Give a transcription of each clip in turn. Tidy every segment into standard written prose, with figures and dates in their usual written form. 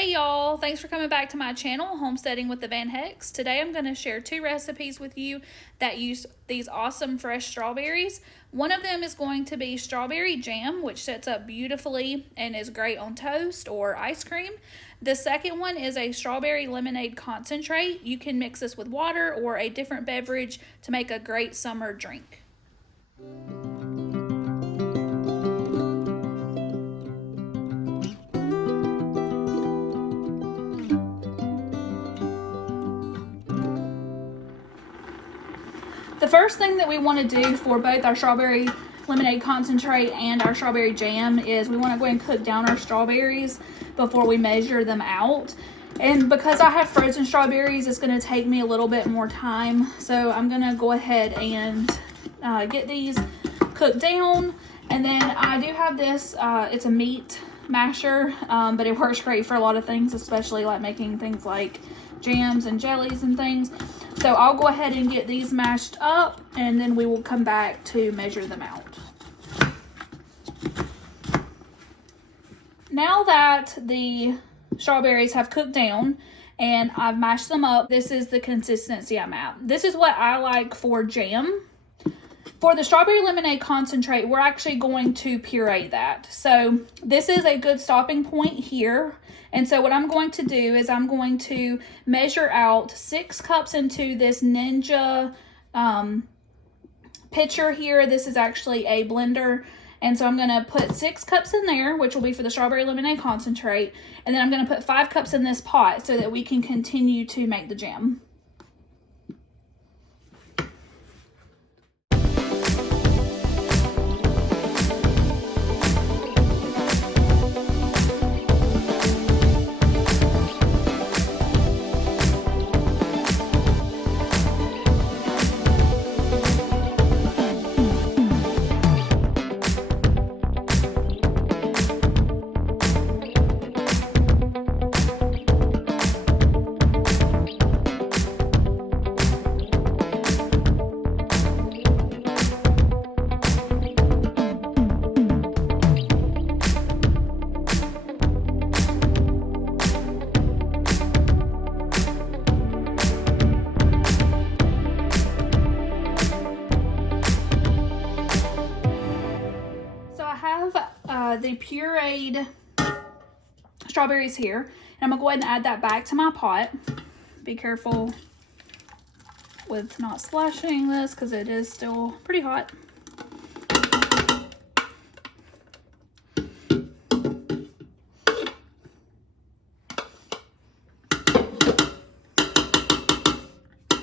Hey y'all, thanks for coming back to my channel, Homesteading with the Van Hecks. Today I'm going to share two recipes with you that use these awesome fresh strawberries. One of them is going to be strawberry jam, which sets up beautifully and is great on toast or ice cream. The second one is a strawberry lemonade concentrate. You can mix this with water or a different beverage to make a great summer drink. The first thing that we want to do for both our strawberry lemonade concentrate and our strawberry jam is we want to go ahead and cook down our strawberries before we measure them out. And because I have frozen strawberries, it's going to take me a little bit more time. So I'm going to go ahead and get these cooked down. And then I do have this, it's a meat masher, but it works great for a lot of things, especially like making things like jams and jellies and things. So I'll go ahead and get these mashed up and then we will come back to measure them out. Now that the strawberries have cooked down and I've mashed them up, this is the consistency I'm at. This is what I like for jam. For the strawberry lemonade concentrate, we're actually going to puree that. So this is a good stopping point here. And so what I'm going to do is I'm going to measure out 6 cups into this Ninja pitcher here. This is actually a blender. And so I'm going to put 6 cups in there, which will be for the strawberry lemonade concentrate. And then I'm going to put 5 cups in this pot so that we can continue to make the jam. The pureed strawberries here, and I'm gonna go ahead and add that back to my pot. Be careful with not splashing this because it is still pretty hot.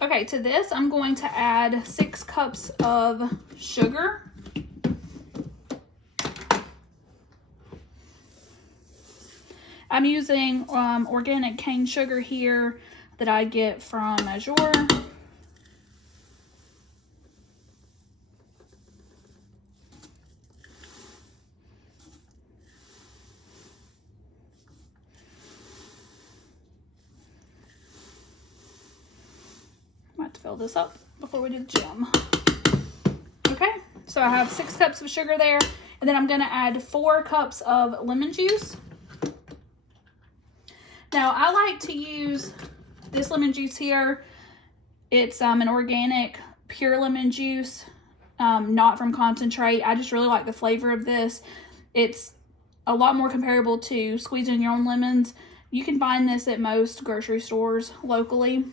Okay, to this I'm going to add 6 cups of sugar. I'm using organic cane sugar here that I get from Azure. I might fill this up before we do the jam. Okay, so I have 6 cups of sugar there, and then I'm going to add 4 cups of lemon juice. Now, I like to use this lemon juice here. It's an organic, pure lemon juice, not from concentrate. I just really like the flavor of this. It's a lot more comparable to squeezing your own lemons. You can find this at most grocery stores locally.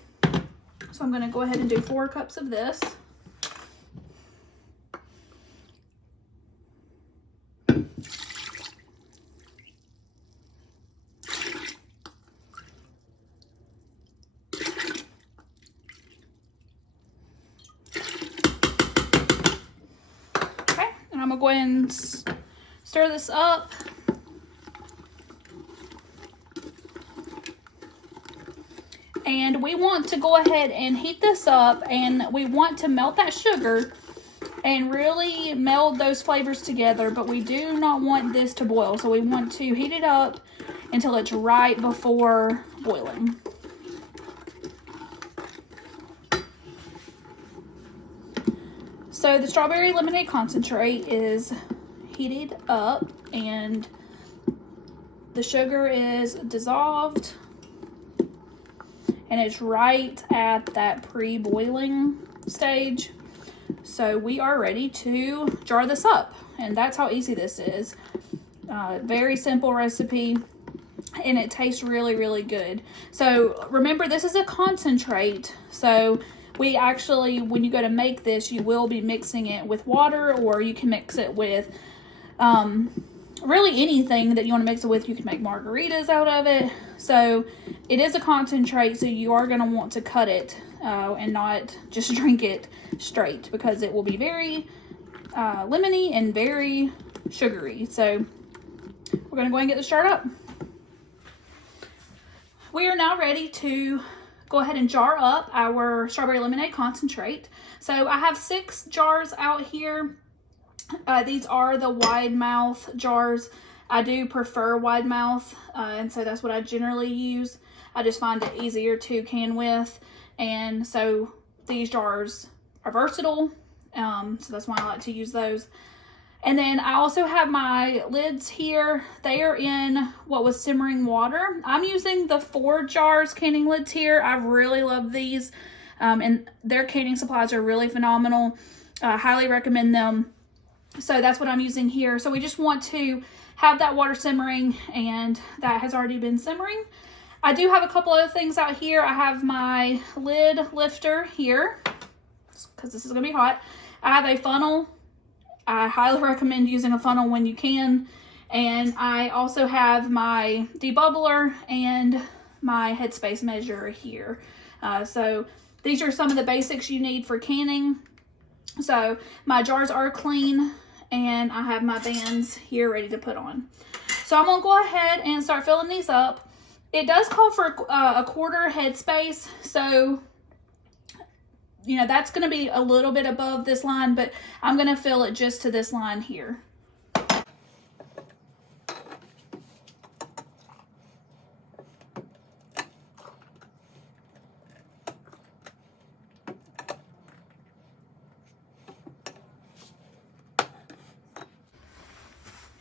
So I'm going to go ahead and do 4 cups of this. I'm gonna go ahead and stir this up. And we want to go ahead and heat this up, and we want to melt that sugar and really meld those flavors together, but we do not want this to boil. So we want to heat it up until it's right before boiling. So the strawberry lemonade concentrate is heated up, and The sugar is dissolved and it's right at that pre-boiling stage. So we are ready to jar this up, and that's how easy this is. Very simple recipe, and it tastes really, really good. So remember, this is a concentrate. So we actually, when you go to make this, you will be mixing it with water, or you can mix it with really anything that you want to mix it with. You can make margaritas out of it. So it is a concentrate, so you are going to want to cut it and not just drink it straight, because it will be very lemony and very sugary. So we're going to go and get this jarred up. We are now ready to go ahead and jar up our strawberry lemonade concentrate. So I have 6 jars out here. These are the wide mouth jars. I do prefer wide mouth, and so that's what I generally use. I just find it easier to can with, and so these jars are versatile, so that's why I like to use those. And then I also have my lids here. They are in what was simmering water. I'm using the 4 jars canning lids here. I really love these, and their canning supplies are really phenomenal. I highly recommend them. So that's what I'm using here. So we just want to have that water simmering, and that has already been simmering. I do have a couple other things out here. I have my lid lifter here, because this is going to be hot. I have a funnel. I highly recommend using a funnel when you can. And I also have my debubbler and my headspace measure here. So these are some of the basics you need for canning. So my jars are clean, and I have my bands here ready to put on. So I'm going to go ahead and start filling these up. It does call for a 1/4 headspace. So, you know, that's going to be a little bit above this line, but I'm going to fill it just to this line here.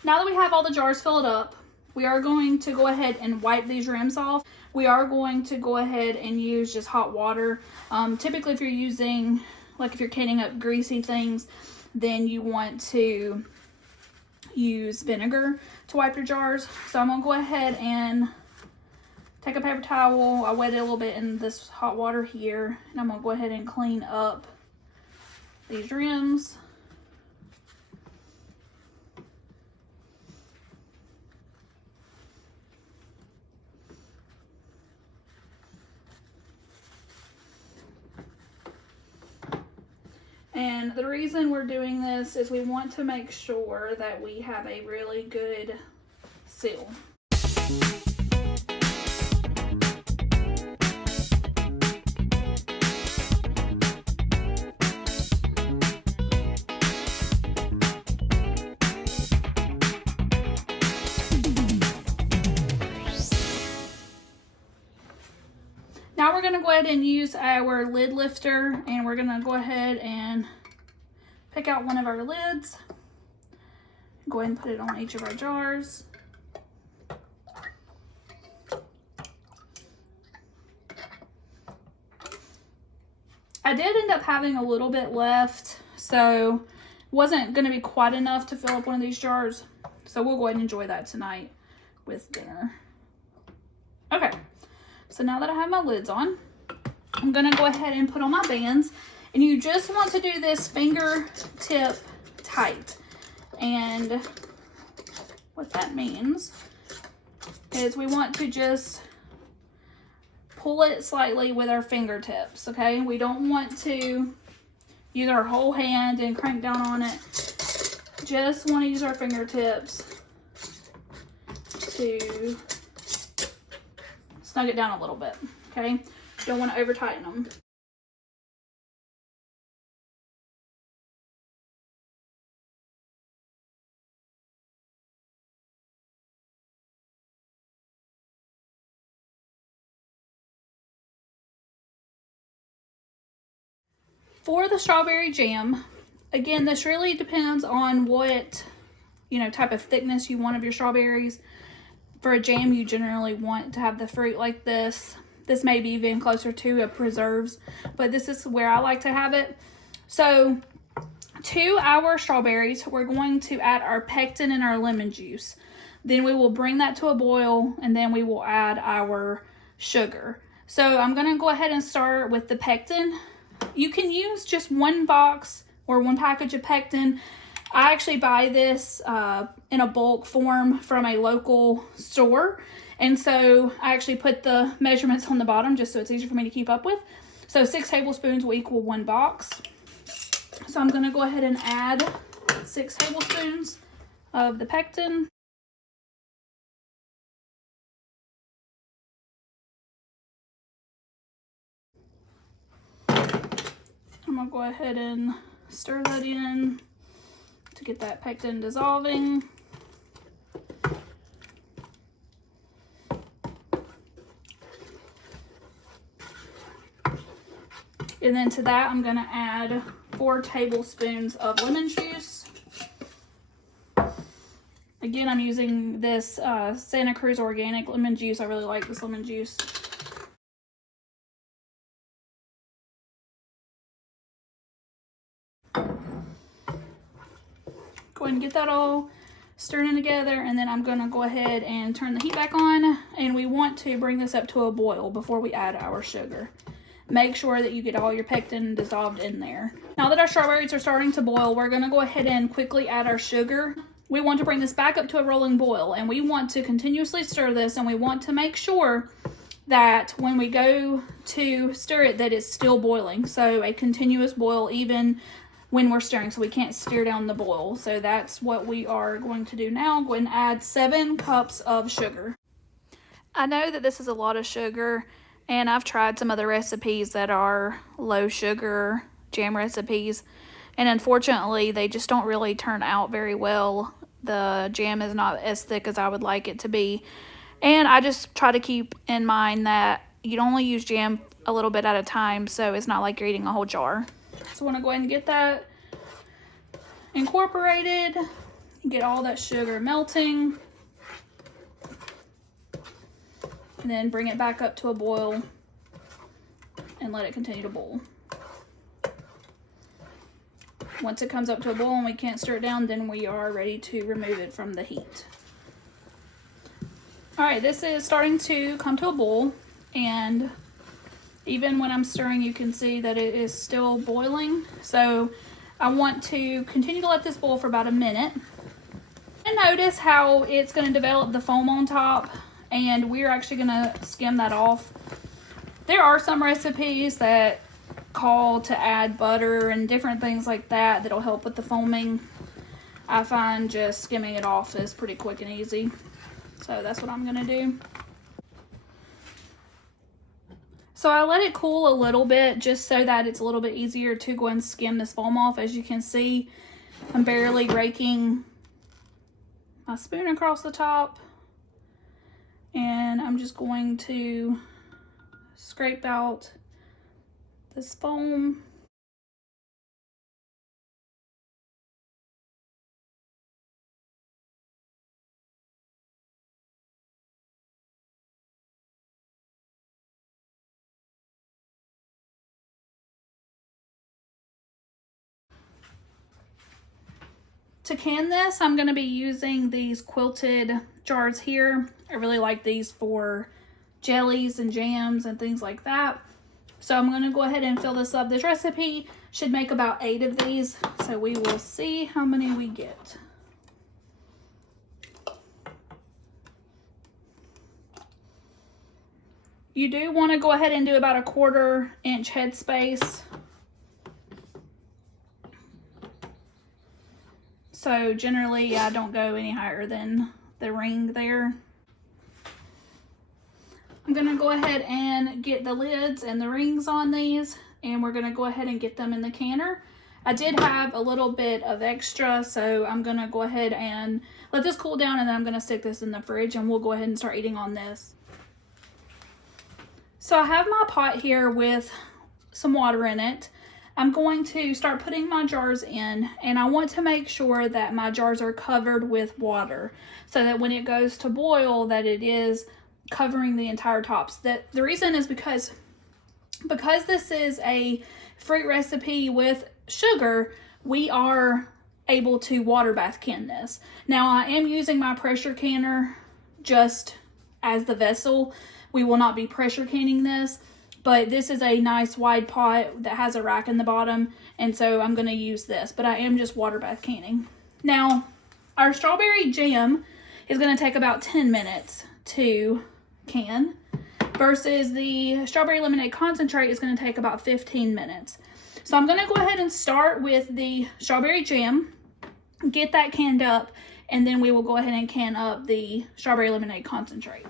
Now that we have all the jars filled up, we are going to go ahead and wipe these rims off. We are going to go ahead and use just hot water. Typically, if you're using, like if you're canning up greasy things, then you want to use vinegar to wipe your jars. So I'm going to go ahead and take a paper towel. I wet it a little bit in this hot water here, and I'm going to go ahead and clean up these rims. And the reason we're doing this is we want to make sure that we have a really good seal. Now we're going to go ahead and use our lid lifter, and we're going to go ahead and pick out one of our lids. Go ahead and put it on each of our jars. I did end up having a little bit left, so wasn't going to be quite enough to fill up one of these jars. So we'll go ahead and enjoy that tonight with dinner. Okay. So now that I have my lids on, I'm going to go ahead and put on my bands. And you just want to do this fingertip tight. And what that means is we want to just pull it slightly with our fingertips, okay? We don't want to use our whole hand and crank down on it. Just want to use our fingertips to snug it down a little bit, okay? Don't want to over tighten them. For the strawberry jam, again, this really depends on what, type of thickness you want of your strawberries. For a jam, you generally want to have the fruit like this. This may be even closer to a preserves, but this is where I like to have it. So to our strawberries, we're going to add our pectin and our lemon juice. Then we will bring that to a boil, and then we will add our sugar. So I'm going to go ahead and start with the pectin. You can use just one box or one package of pectin. I actually buy this in a bulk form from a local store. And so I actually put the measurements on the bottom just so it's easier for me to keep up with. So 6 tablespoons will equal 1 box. So I'm going to go ahead and add 6 tablespoons of the pectin. I'm going to go ahead and stir that in to get that pectin dissolving. And then to that, I'm going to add 4 tablespoons of lemon juice. Again, I'm using this Santa Cruz organic lemon juice. I really like this lemon juice. Go ahead and get that all stirred in together, and then I'm going to go ahead and turn the heat back on, and we want to bring this up to a boil before we add our sugar. Make sure that you get all your pectin dissolved in there. Now that our strawberries are starting to boil, we're going to go ahead and quickly add our sugar. We want to bring this back up to a rolling boil, and we want to continuously stir this, and we want to make sure that when we go to stir it that it's still boiling. So a continuous boil even when we're stirring, so we can't stir down the boil. So that's what we are going to do now. Go ahead and add 7 cups of sugar. I know that this is a lot of sugar, and I've tried some other recipes that are low sugar jam recipes, and unfortunately they just don't really turn out very well. The jam is not as thick as I would like it to be, and I just try to keep in mind that you'd only use jam a little bit at a time, so it's not like you're eating a whole jar. So I want to go ahead and get that incorporated, get all that sugar melting, and then bring it back up to a boil and let it continue to boil. Once it comes up to a boil and we can't stir it down, then we are ready to remove it from the heat. All right, this is starting to come to a boil, and even when I'm stirring, you can see that it is still boiling. So I want to continue to let this boil for about a minute. And notice how it's going to develop the foam on top, and we're actually going to skim that off. There are some recipes that call to add butter and different things like that that'll help with the foaming. I find just skimming it off is pretty quick and easy. So that's what I'm going to do. So I let it cool a little bit just so that it's a little bit easier to go and skim this foam off. As you can see, I'm barely raking my spoon across the top, and I'm just going to scrape out this foam. To can this, I'm going to be using these quilted jars here. I really like these for jellies and jams and things like that. So I'm going to go ahead and fill this up. This recipe should make about 8 of these, so we will see how many we get. You do want to go ahead and do about a 1/4 inch headspace. So generally I don't go any higher than the ring there. I'm going to go ahead and get the lids and the rings on these, and we're going to go ahead and get them in the canner. I did have a little bit of extra, so I'm going to go ahead and let this cool down, and then I'm going to stick this in the fridge, and we'll go ahead and start eating on this. So I have my pot here with some water in it. I'm going to start putting my jars in, and I want to make sure that my jars are covered with water so that when it goes to boil that it is covering the entire tops. That the reason is because this is a fruit recipe with sugar, we are able to water bath can this. Now I am using my pressure canner just as the vessel. We will not be pressure canning this, but this is a nice wide pot that has a rack in the bottom, and so I'm going to use this, but I am just water bath canning. Now our strawberry jam is going to take about 10 minutes to can versus the strawberry lemonade concentrate is going to take about 15 minutes. So I'm going to go ahead and start with the strawberry jam, get that canned up, and then we will go ahead and can up the strawberry lemonade concentrate.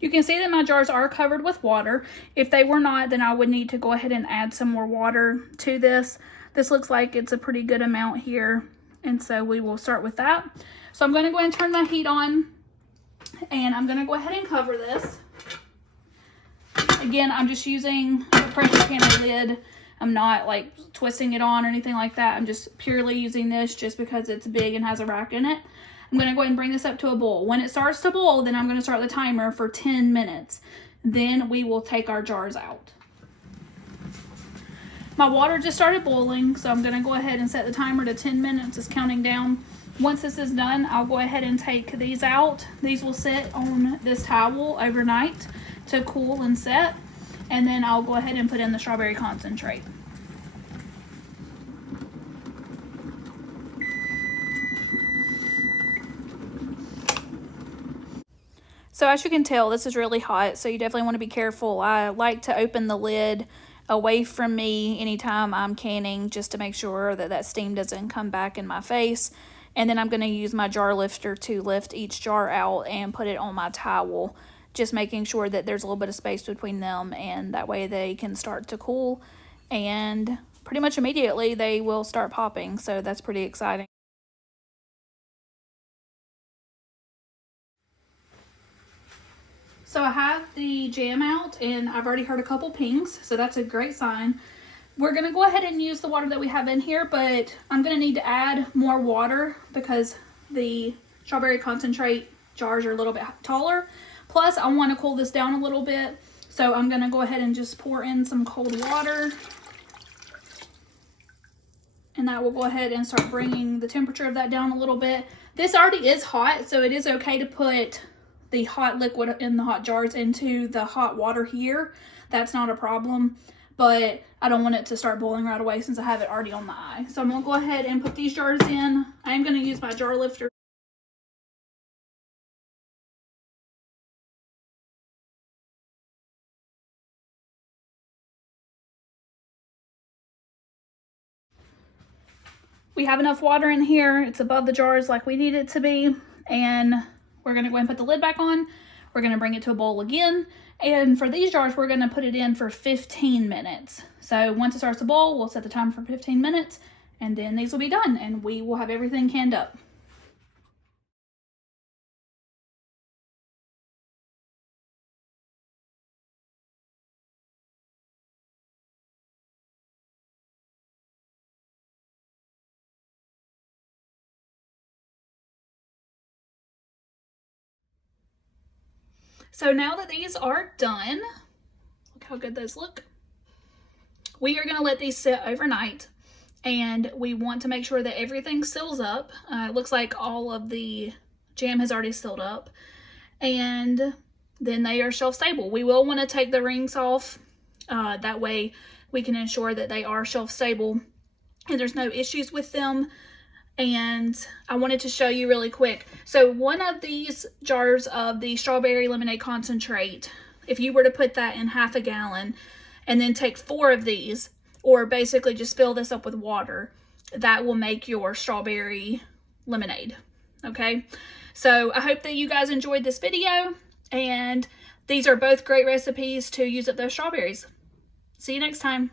You can see that my jars are covered with water. If they were not, then I would need to go ahead and add some more water to this. This looks like it's a pretty good amount here, and so we will start with that. So I'm going to go ahead and turn my heat on, and I'm going to go ahead and cover this. Again, I'm just using a pressure canner lid. I'm not like twisting it on or anything like that. I'm just purely using this just because it's big and has a rack in it. I'm going to go ahead and bring this up to a boil. When it starts to boil, then I'm going to start the timer for 10 minutes. Then we will take our jars out. My water just started boiling, so I'm going to go ahead and set the timer to 10 minutes. It's counting down. Once this is done, I'll go ahead and take these out. These will sit on this towel overnight to cool and set. And then I'll go ahead and put in the strawberry concentrate. So as you can tell, this is really hot, so you definitely want to be careful. I like to open the lid away from me anytime I'm canning just to make sure that that steam doesn't come back in my face. And then I'm going to use my jar lifter to lift each jar out and put it on my towel, just making sure that there's a little bit of space between them, and that way they can start to cool, and pretty much immediately they will start popping, so that's pretty exciting. So I have the jam out, and I've already heard a couple pings, so that's a great sign. We're going to go ahead and use the water that we have in here, but I'm going to need to add more water because the strawberry concentrate jars are a little bit taller. Plus, I want to cool this down a little bit, so I'm going to go ahead and just pour in some cold water. And that will go ahead and start bringing the temperature of that down a little bit. This already is hot, so it is okay to put the hot liquid in the hot jars into the hot water here. That's not a problem, but I don't want it to start boiling right away since I have it already on the eye. So I'm going to go ahead and put these jars in. I am going to use my jar lifter. We have enough water in here. It's above the jars like we need it to be. And we're going to go ahead and put the lid back on. We're going to bring it to a boil again. And for these jars, we're going to put it in for 15 minutes. So once it starts to boil, we'll set the timer for 15 minutes. And then these will be done. And we will have everything canned up. So now that these are done, look how good those look. We are going to let these sit overnight, and we want to make sure that everything seals up. It looks like all of the jam has already sealed up, and then they are shelf stable. We will want to take the rings off. That way we can ensure that they are shelf stable and there's no issues with them. And I wanted to show you really quick. So one of these jars of the strawberry lemonade concentrate, if you were to put that in half a gallon and then take 4 of these, or basically just fill this up with water, that will make your strawberry lemonade. Okay, so I hope that you guys enjoyed this video, and these are both great recipes to use up those strawberries. See you next time.